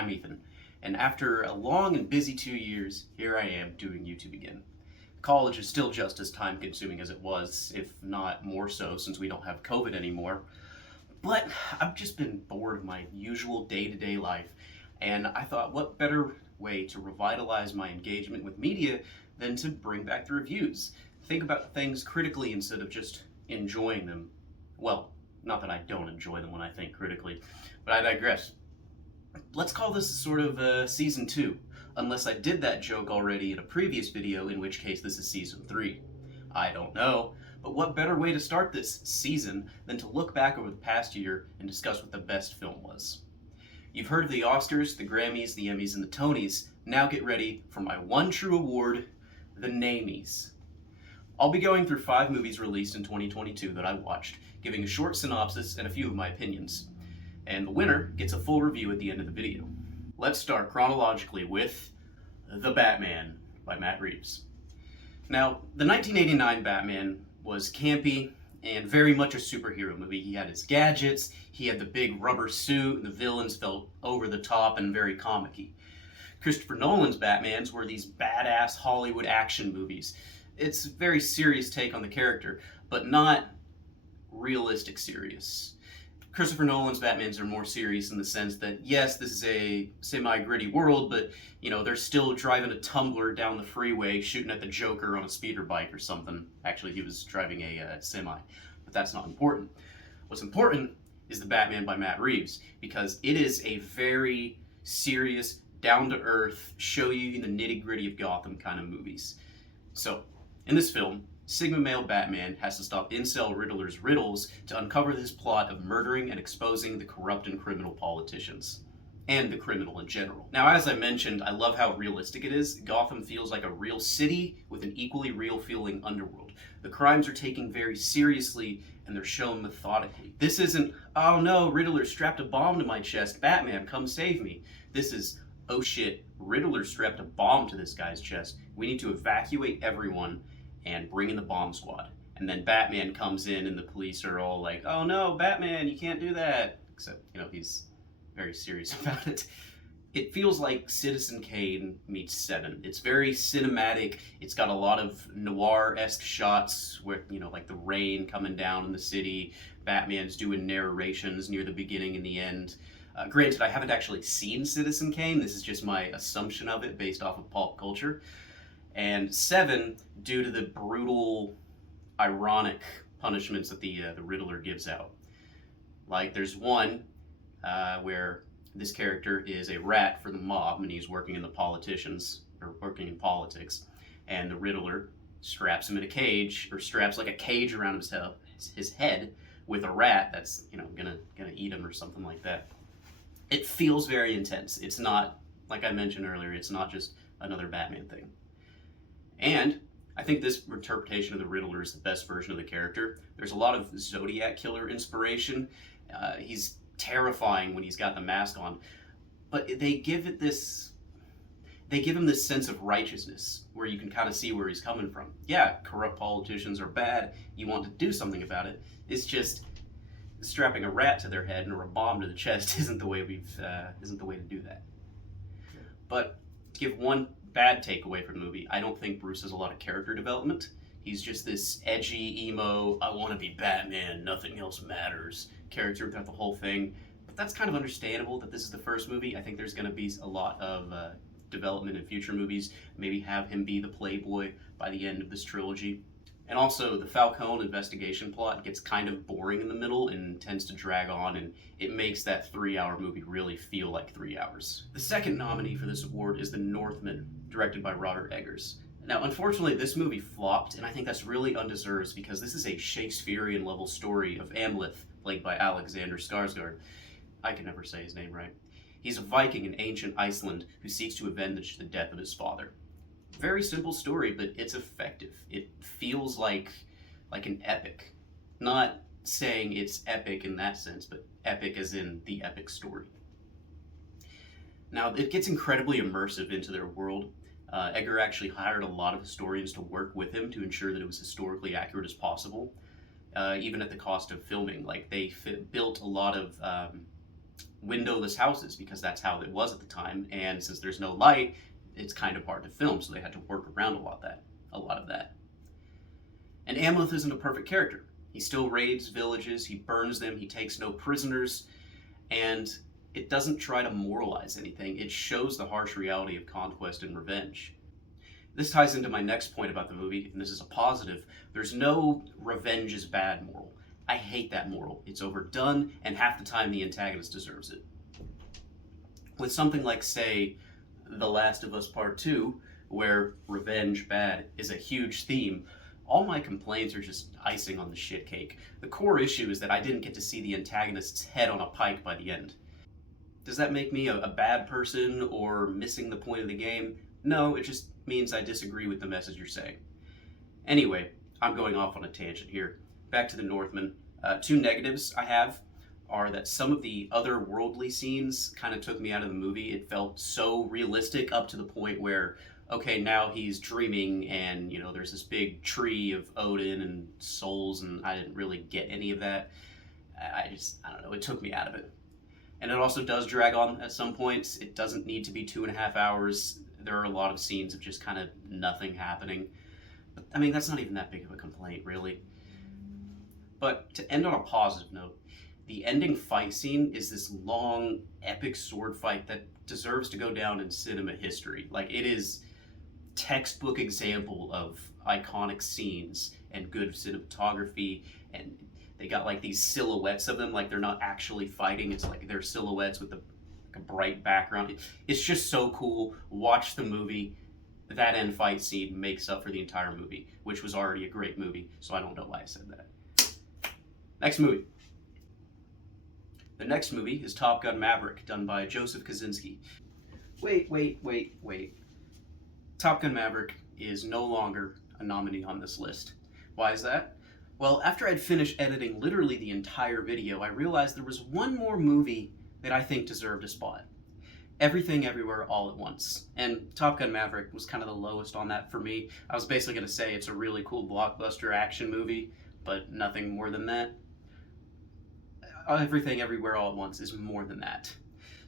I'm Ethan, and after a long and busy 2 years, here I am doing YouTube again. College is still just as time consuming as it was, if not more so, since we don't have COVID anymore. But I've just been bored of my usual day-to-day life, and I thought what better way to revitalize my engagement with media than to bring back the reviews. Think about things critically instead of just enjoying them. Well, not that I don't enjoy them when I think critically, but I digress. Let's call this sort of season 2, unless I did that joke already in a previous video, in which case this is season 3. I don't know, but what better way to start this season than to look back over the past year and discuss what the best film was. You've heard of the Oscars, the Grammys, the Emmys, and the Tonys. Now get ready for my one true award, the Namies. I'll be going through 5 movies released in 2022 that I watched, giving a short synopsis and a few of my opinions. And the winner gets a full review at the end of the video. Let's start chronologically with The Batman by Matt Reeves. Now, the 1989 Batman was campy and very much a superhero movie. He had his gadgets, he had the big rubber suit, and the villains felt over the top and very comic-y. Christopher Nolan's Batmans were these badass Hollywood action movies. It's a very serious take on the character, but not realistic serious. Christopher Nolan's Batmans are more serious in the sense that, yes, this is a semi-gritty world, but, they're still driving a Tumbler down the freeway, shooting at the Joker on a speeder bike or something. Actually, he was driving a semi, but that's not important. What's important is The Batman by Matt Reeves, because it is a very serious, down-to-earth, show you the nitty-gritty of Gotham kind of movies. So, in this film, Sigma male Batman has to stop incel Riddler's riddles to uncover his plot of murdering and exposing the corrupt and criminal politicians. And the criminal in general. Now, as I mentioned, I love how realistic it is. Gotham feels like a real city with an equally real feeling underworld. The crimes are taken very seriously and they're shown methodically. This isn't, oh no, Riddler strapped a bomb to my chest, Batman, come save me. This is, oh shit, Riddler strapped a bomb to this guy's chest. We need to evacuate everyone and bring in the bomb squad. And then Batman comes in and the police are all like, oh no, Batman, you can't do that. Except, he's very serious about it. It feels like Citizen Kane meets Seven. It's very cinematic. It's got a lot of noir-esque shots where, like the rain coming down in the city. Batman's doing narrations near the beginning and the end. Granted, I haven't actually seen Citizen Kane. This is just my assumption of it based off of pop culture. And Seven, due to the brutal, ironic punishments that the Riddler gives out. Like, there's one where this character is a rat for the mob, and he's working in working in politics, and the Riddler straps him in a cage, or straps like a cage around his head with a rat that's, gonna eat him or something like that. It feels very intense. It's not, like I mentioned earlier, it's not just another Batman thing. And I think this interpretation of the Riddler is the best version of the character. There's a lot of Zodiac Killer inspiration. He's terrifying when he's got the mask on, but they give him this sense of righteousness where you can kind of see where he's coming from. Yeah, corrupt politicians are bad. You want to do something about it. It's just strapping a rat to their head or a bomb to the chest isn't the way to do that. But to give one bad takeaway from the movie, I don't think Bruce has a lot of character development. He's just this edgy, emo, I want to be Batman, nothing else matters character throughout the whole thing. But that's kind of understandable that this is the first movie. I think there's going to be a lot of development in future movies. Maybe have him be the playboy by the end of this trilogy. And also, the Falcone investigation plot gets kind of boring in the middle and tends to drag on, and it makes that 3-hour movie really feel like 3 hours. The second nominee for this award is The Northman, directed by Robert Eggers. Now, unfortunately, this movie flopped, and I think that's really undeserved because this is a Shakespearean-level story of Amleth, played by Alexander Skarsgård. I can never say his name right. He's a Viking in ancient Iceland who seeks to avenge the death of his father. Very simple story, but it's effective. It feels like an epic. Not saying it's epic in that sense, but epic as in the epic story. Now, it gets incredibly immersive into their world. Egger actually hired a lot of historians to work with him to ensure that it was historically accurate as possible, even at the cost of filming. Like, they built a lot of windowless houses because that's how it was at the time. And since there's no light, it's kind of hard to film, so they had to work around a lot of that. And Amleth isn't a perfect character. He still raids villages, he burns them, he takes no prisoners, and it doesn't try to moralize anything. It shows the harsh reality of conquest and revenge. This ties into my next point about the movie, and this is a positive. There's no revenge is bad moral. I hate that moral. It's overdone, and half the time the antagonist deserves it. With something like, say, The Last of Us Part 2, where revenge bad is a huge theme, all my complaints are just icing on the shit cake. The core issue is that I didn't get to see the antagonist's head on a pike by the end. Does that make me a bad person or missing the point of the game? No, it just means I disagree with the message you're saying. Anyway, I'm going off on a tangent here. Back to the Northman. Two negatives I have are that some of the otherworldly scenes kind of took me out of the movie. It felt so realistic up to the point where, okay, now he's dreaming and, there's this big tree of Odin and souls, and I didn't really get any of that. I don't know, it took me out of it. And it also does drag on at some points. It doesn't need to be 2.5 hours. There are a lot of scenes of just kind of nothing happening. But, that's not even that big of a complaint, really. But to end on a positive note, the ending fight scene is this long, epic sword fight that deserves to go down in cinema history. Like, it is textbook example of iconic scenes and good cinematography, and they got like these silhouettes of them, like they're not actually fighting, it's like they're silhouettes with a bright background. It's just so cool. Watch the movie. That end fight scene makes up for the entire movie, which was already a great movie, so I don't know why I said that. Next movie. The next movie is Top Gun Maverick, done by Joseph Kosinski. Wait. Top Gun Maverick is no longer a nominee on this list. Why is that? Well, after I'd finished editing literally the entire video, I realized there was one more movie that I think deserved a spot. Everything Everywhere All at Once. And Top Gun Maverick was kind of the lowest on that for me. I was basically going to say it's a really cool blockbuster action movie, but nothing more than that. Everything Everywhere All at Once is more than that.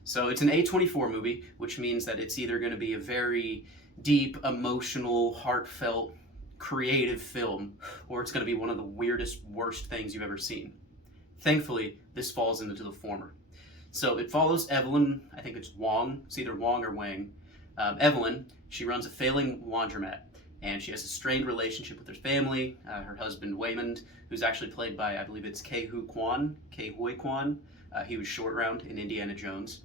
So it's an A24 movie, which means that it's either going to be a very deep, emotional, heartfelt, creative film, or it's going to be one of the weirdest, worst things you've ever seen. Thankfully, this falls into the former. So it follows Evelyn, I think it's Wong, it's either Wong or Wang. Evelyn, she runs a failing laundromat, and she has a strained relationship with her family. Her husband, Waymond, who's actually played by, I believe it's Ke Huy Quan. He was Short Round in Indiana Jones.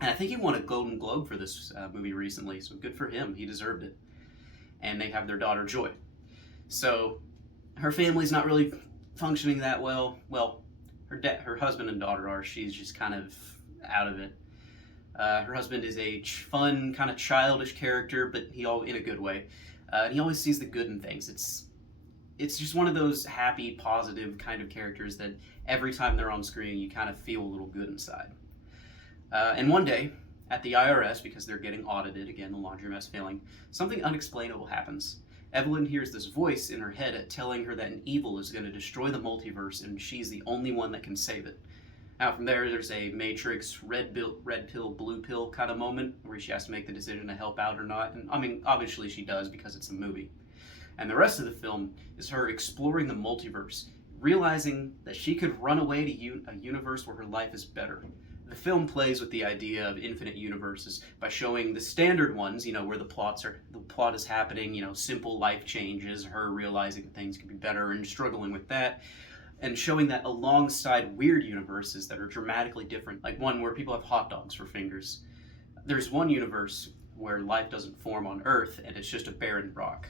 And I think he won a Golden Globe for this movie recently, so good for him. He deserved it. And they have their daughter, Joy. So her family's not really functioning that well. Well, her husband and daughter are. She's just kind of out of it. Her husband is a fun, kind of childish character, but in a good way. And he always sees the good in things. It's just one of those happy, positive kind of characters that every time they're on screen, you kind of feel a little good inside. And one day, at the IRS, because they're getting audited, again, the laundromat's failing, something unexplainable happens. Evelyn hears this voice in her head telling her that an evil is going to destroy the multiverse, and she's the only one that can save it. Now, from there's a Matrix red pill, blue pill kind of moment where she has to make the decision to help out or not. And obviously she does because it's a movie. And the rest of the film is her exploring the multiverse, realizing that she could run away to a universe where her life is better. The film plays with the idea of infinite universes by showing the standard ones, where the plot is happening, simple life changes, her realizing things could be better and struggling with that, and showing that alongside weird universes that are dramatically different, like one where people have hot dogs for fingers. There's one universe where life doesn't form on Earth and it's just a barren rock.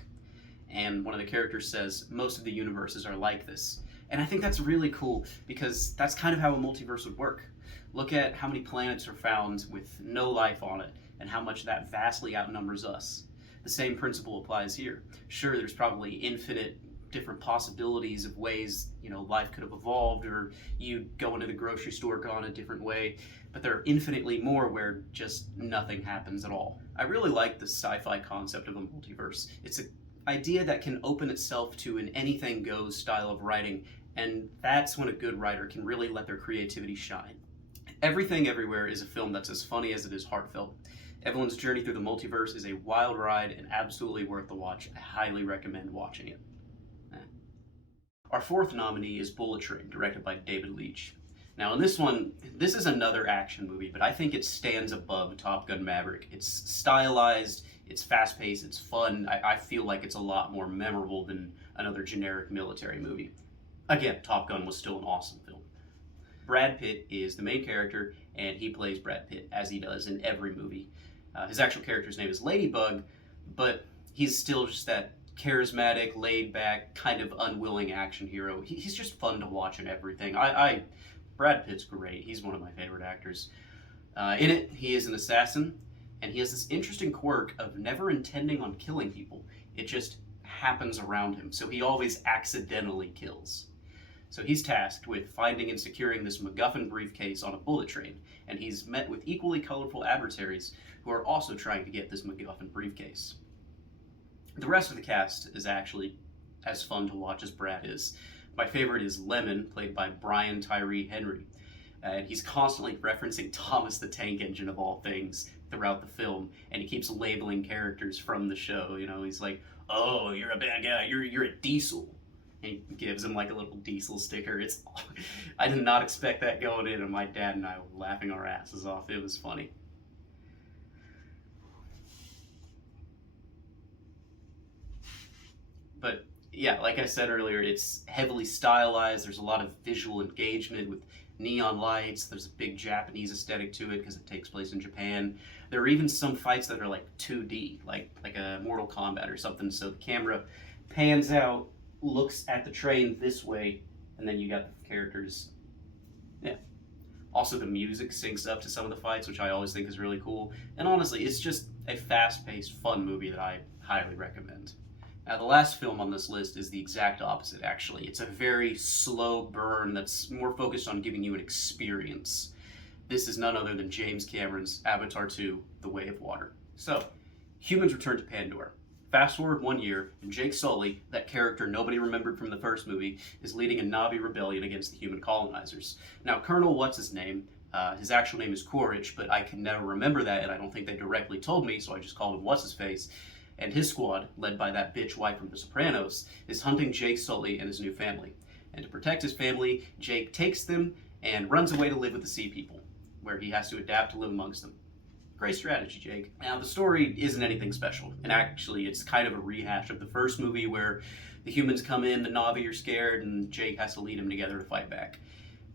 And one of the characters says, most of the universes are like this. And I think that's really cool because that's kind of how a multiverse would work. Look at how many planets are found with no life on it and how much that vastly outnumbers us. The same principle applies here. Sure, there's probably infinite different possibilities of ways, life could have evolved, or you go into the grocery store gone a different way, but there are infinitely more where just nothing happens at all. I really like the sci-fi concept of a multiverse. It's an idea that can open itself to an anything goes style of writing, and that's when a good writer can really let their creativity shine. Everything Everywhere is a film that's as funny as it is heartfelt. Evelyn's journey through the multiverse is a wild ride and absolutely worth the watch. I highly recommend watching it. Our fourth nominee is Bullet Train, directed by David Leitch. Now, in this one, this is another action movie, but I think it stands above Top Gun Maverick. It's stylized, it's fast-paced, it's fun. I feel like it's a lot more memorable than another generic military movie. Again, Top Gun was still an awesome film. Brad Pitt is the main character, and he plays Brad Pitt, as he does in every movie. His actual character's name is Ladybug, but he's still just that charismatic, laid-back, kind of unwilling action hero. He's just fun to watch in everything. Brad Pitt's great. He's one of my favorite actors. In it, he is an assassin, and he has this interesting quirk of never intending on killing people. It just happens around him, so he always accidentally kills. So he's tasked with finding and securing this MacGuffin briefcase on a bullet train, and he's met with equally colorful adversaries who are also trying to get this MacGuffin briefcase. The rest of the cast is actually as fun to watch as Brad is. My favorite is Lemon, played by Brian Tyree Henry. And he's constantly referencing Thomas the Tank Engine, of all things, throughout the film, and he keeps labeling characters from the show. You know, he's like, "Oh, you're a bad guy, you're a diesel." And he gives him like a little diesel sticker. I did not expect that going in, and my dad and I were laughing our asses off. It was funny. But yeah, like I said earlier, it's heavily stylized. There's a lot of visual engagement with neon lights. There's a big Japanese aesthetic to it because it takes place in Japan. There are even some fights that are like 2D, like a Mortal Kombat or something. So the camera pans out, looks at the train this way, and then you got the characters. Yeah. Also, the music syncs up to some of the fights, which I always think is really cool. And honestly, it's just a fast-paced, fun movie that I highly recommend. Now, the last film on this list is the exact opposite, actually. It's a very slow burn that's more focused on giving you an experience. This is none other than James Cameron's Avatar 2, The Way of Water. So, humans return to Pandora. Fast forward 1 year, and Jake Sully, that character nobody remembered from the first movie, is leading a Na'vi rebellion against the human colonizers. Now, Colonel What's-His-Name, his actual name is Quaritch, but I can never remember that, and I don't think they directly told me, so I just called him What's-His-Face. And his squad, led by that bitch wife from The Sopranos, is hunting Jake Sully and his new family. And to protect his family, Jake takes them and runs away to live with the Sea People, where he has to adapt to live amongst them. Great strategy, Jake. Now, the story isn't anything special, and actually it's kind of a rehash of the first movie where the humans come in, the Na'vi are scared, and Jake has to lead them together to fight back.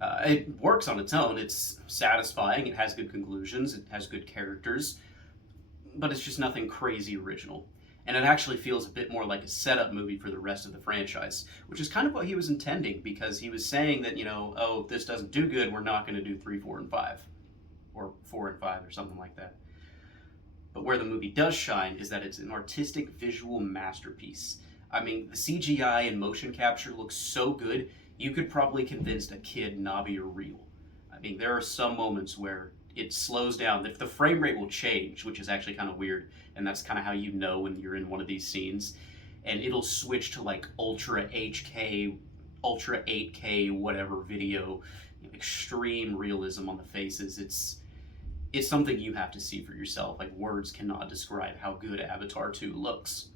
It works on its own. It's satisfying, it has good conclusions, it has good characters, but it's just nothing crazy original. And it actually feels a bit more like a setup movie for the rest of the franchise, which is kind of what he was intending, because he was saying that, if this doesn't do good, we're not going to do 3, 4, and 5. Or 4 and 5, or something like that. But where the movie does shine is that it's an artistic visual masterpiece. I mean, the CGI and motion capture looks so good, you could probably convince a kid Na'vi are real. I mean, there are some moments where it slows down. The frame rate will change, which is actually kind of weird, and that's kind of how you know when you're in one of these scenes. And it'll switch to like Ultra HK, Ultra 8K, whatever video, extreme realism on the faces. It's something you have to see for yourself. Like, words cannot describe how good Avatar 2 looks.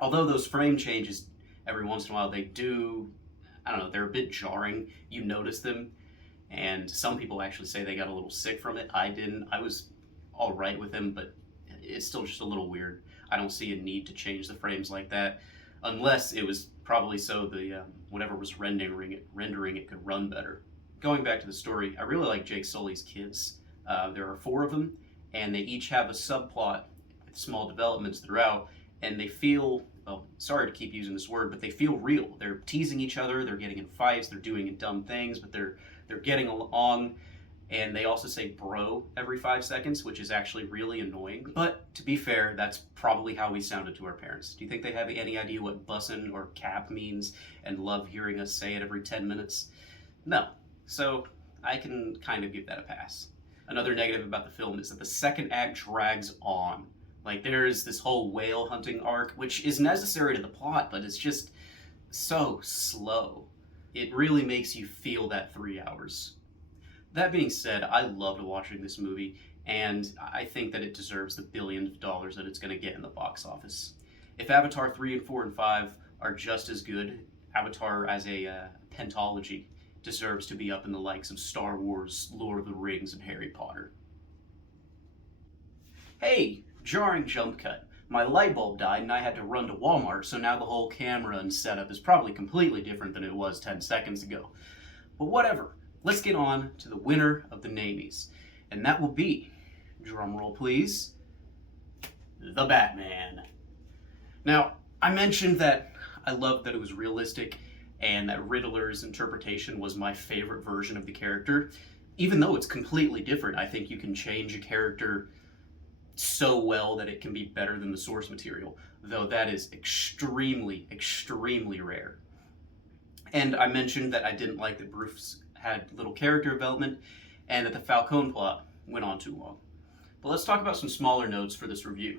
Although those frame changes, every once in a while, they're a bit jarring. You notice them, and some people actually say they got a little sick from it. I didn't. I was all right with them, but it's still just a little weird. I don't see a need to change the frames like that, unless it was probably so the whatever was rendering it could run better. Going back to the story, I really like Jake Sully's kids. There are 4 of them, and they each have a subplot with small developments throughout, and they feel, well, sorry to keep using this word, but they feel real. They're teasing each other, they're getting in fights, they're doing dumb things, but they're getting along, and they also say bro every 5 seconds, which is actually really annoying. But to be fair, that's probably how we sounded to our parents. Do you think they have any idea what bussin' or cap means and love hearing us say it every 10 minutes? No. So I can kind of give that a pass. Another negative about the film is that the second act drags on. Like, there's this whole whale hunting arc, which is necessary to the plot, but it's just so slow. It really makes you feel that 3 hours. That being said, I loved watching this movie, and I think that it deserves the billions of dollars that it's going to get in the box office. If Avatar 3 and 4 and 5 are just as good, Avatar as a pentology deserves to be up in the likes of Star Wars, Lord of the Rings, and Harry Potter. Hey, jarring jump cut. My light bulb died and I had to run to Walmart, so now the whole camera and setup is probably completely different than it was 10 seconds ago. But whatever, let's get on to the winner of the Namies. And that will be, drumroll please, The Batman. Now, I mentioned that I loved that it was realistic and that Riddler's interpretation was my favorite version of the character. Even though it's completely different, I think you can change a character so well that it can be better than the source material, though that is extremely, extremely rare. And I mentioned that I didn't like that Bruce had little character development and that the Falcone plot went on too long. But let's talk about some smaller notes for this review.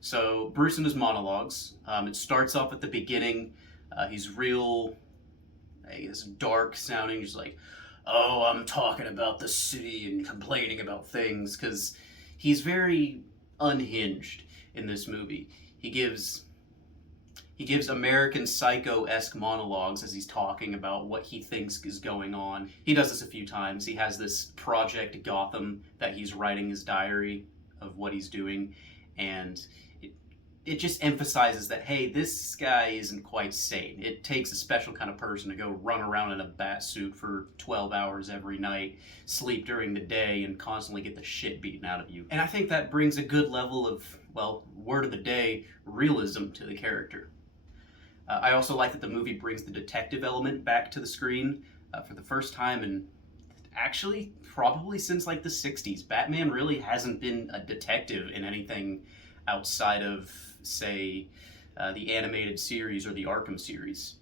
So, Bruce and his monologues. It starts off at the beginning. He's real, I guess, dark sounding. He's like, oh, I'm talking about the city and complaining about things, because he's very unhinged in this movie. He gives American Psycho-esque monologues as he's talking about what he thinks is going on. He does this a few times. He has this Project Gotham that he's writing his diary of what he's doing, and it just emphasizes that, hey, this guy isn't quite sane. It takes a special kind of person to go run around in a bat suit for 12 hours every night, sleep during the day, and constantly get the shit beaten out of you. And I think that brings a good level of, well, word of the day, realism to the character. I also like that the movie brings the detective element back to the screen for the first time in, actually, probably since like the 60s. Batman really hasn't been a detective in anything outside of, say, the animated series or the Arkham series.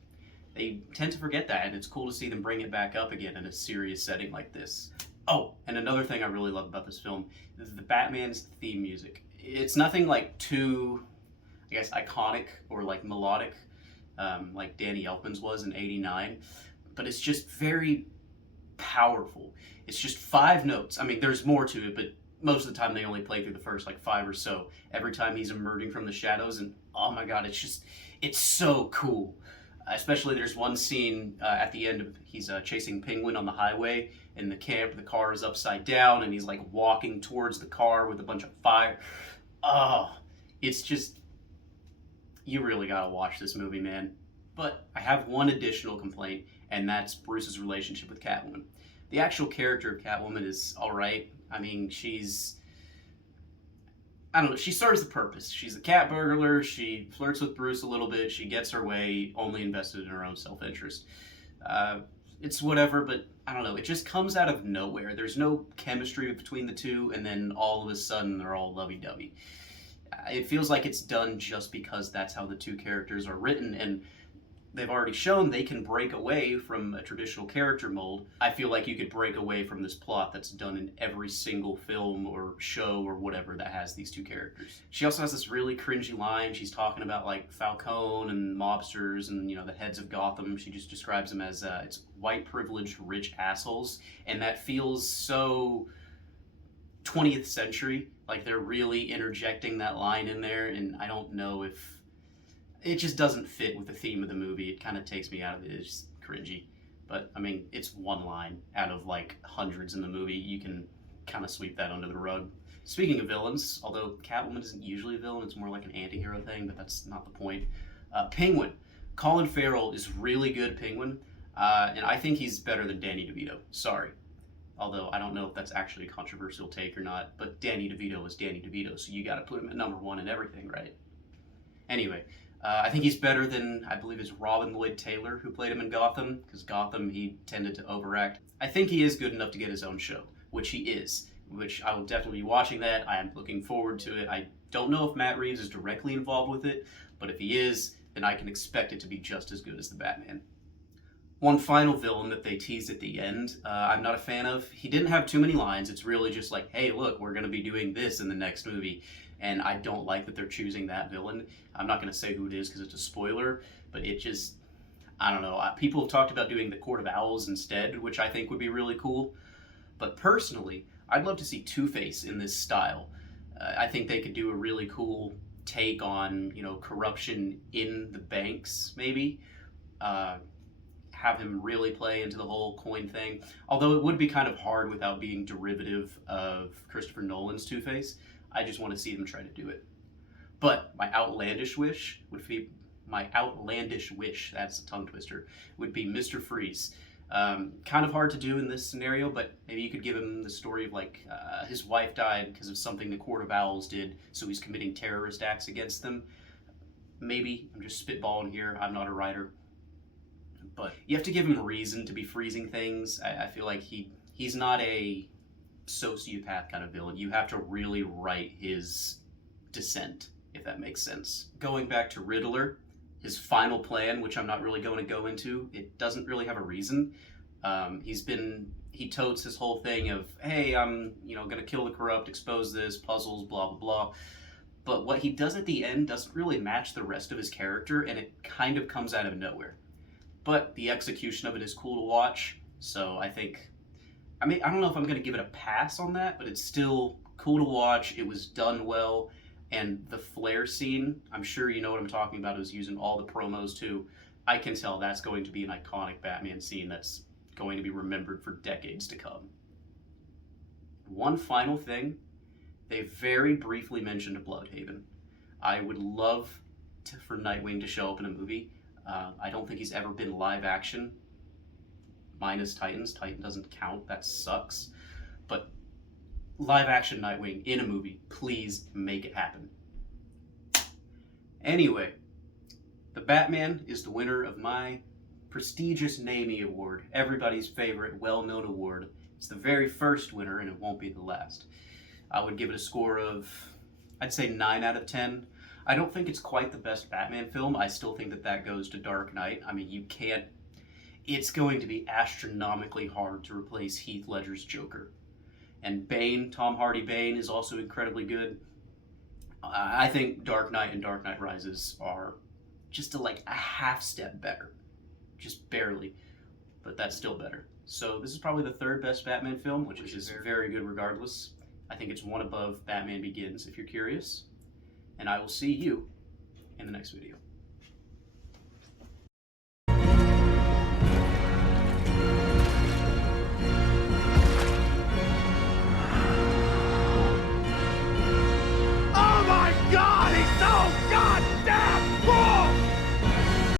They tend to forget that, and it's cool to see them bring it back up again in a serious setting like this. Oh, and another thing I really love about this film is the Batman's theme music. It's nothing like too, I guess, iconic or like melodic, like Danny Elfman's was in '89, but it's just very powerful. It's just 5 notes. I mean, there's more to it, but most of the time they only play through the first like 5 or so. Every time he's emerging from the shadows, and oh my god, it's so cool. Especially there's one scene at the end of he's chasing Penguin on the highway, and the car is upside down, and he's like walking towards the car with a bunch of fire. Oh, it's just, you really gotta watch this movie, man. But I have one additional complaint, and that's Bruce's relationship with Catwoman. The actual character of Catwoman is alright. I mean, I don't know, she serves the purpose. She's a cat burglar, she flirts with Bruce a little bit, she gets her way, only invested in her own self-interest. It's whatever, but I don't know, it just comes out of nowhere. There's no chemistry between the two, and then all of a sudden they're all lovey-dovey. It feels like it's done just because that's how the two characters are written, and they've already shown they can break away from a traditional character mold. I feel like you could break away from this plot that's done in every single film or show or whatever that has these two characters. She also has this really cringy line. She's talking about like Falcone and mobsters and, you know, the heads of Gotham. She just describes them as it's white privileged rich assholes, and that feels so 20th century. Like they're really interjecting that line in there, and I don't know if it just doesn't fit with the theme of the movie. It kind of takes me out of it. It's just cringy. But, I mean, it's one line out of, like, hundreds in the movie. You can kind of sweep that under the rug. Speaking of villains, although Catwoman isn't usually a villain, it's more like an anti-hero thing, but that's not the point. Penguin. Colin Farrell is really good Penguin, and I think he's better than Danny DeVito. Sorry. Although, I don't know if that's actually a controversial take or not, but Danny DeVito is Danny DeVito, so you gotta put him at number 1 in everything, right? Anyway, I think he's better than, I believe it's Robin Lloyd Taylor who played him in Gotham, because Gotham he tended to overact. I think he is good enough to get his own show, which he is, which I will definitely be watching that. I am looking forward to it. I don't know if Matt Reeves is directly involved with it, but if he is, then I can expect it to be just as good as the Batman. One final villain that they teased at the end, I'm not a fan of. He didn't have too many lines. It's really just like, hey, look, we're going to be doing this in the next movie. And I don't like that they're choosing that villain. I'm not going to say who it is because it's a spoiler, but it just, I don't know. People have talked about doing the Court of Owls instead, which I think would be really cool. But personally, I'd love to see Two-Face in this style. I think they could do a really cool take on, corruption in the banks, maybe. Uh, have him really play into the whole coin thing. Although it would be kind of hard without being derivative of Christopher Nolan's Two-Face. I just want to see them try to do it. But my outlandish wish, that's a tongue twister, would be Mr. Freeze. Kind of hard to do in this scenario, but maybe you could give him the story of his wife died because of something the Court of Owls did, so he's committing terrorist acts against them. Maybe, I'm just spitballing here, I'm not a writer. But you have to give him a reason to be freezing things. I feel like he's not a sociopath kind of villain. You have to really write his descent, if that makes sense. Going back to Riddler, his final plan, which I'm not really going to go into, it doesn't really have a reason. He totes his whole thing of, hey, I'm going to kill the corrupt, expose this, puzzles, blah, blah, blah. But what he does at the end doesn't really match the rest of his character, and it kind of comes out of nowhere. But the execution of it is cool to watch, so I don't know if I'm going to give it a pass on that, but it's still cool to watch. It was done well, and the flare scene, I'm sure you know what I'm talking about, is using all the promos too. I can tell that's going to be an iconic Batman scene that's going to be remembered for decades to come. One final thing, they very briefly mentioned Blüdhaven. I would love for Nightwing to show up in a movie. I don't think he's ever been live action, minus Titans. Titan doesn't count, that sucks. But live action Nightwing in a movie, please make it happen. Anyway, the Batman is the winner of my prestigious NAMI award, everybody's favorite, well-known award. It's the very first winner, and it won't be the last. I would give it a score of, I'd say 9 out of 10. I don't think it's quite the best Batman film. I still think that goes to Dark Knight. I mean, it's going to be astronomically hard to replace Heath Ledger's Joker. And Bane, Tom Hardy Bane, is also incredibly good. I think Dark Knight and Dark Knight Rises are just a half step better. Just barely. But that's still better. So this is probably the third best Batman film, which is very good regardless. I think it's one above Batman Begins, if you're curious. And I will see you in the next video.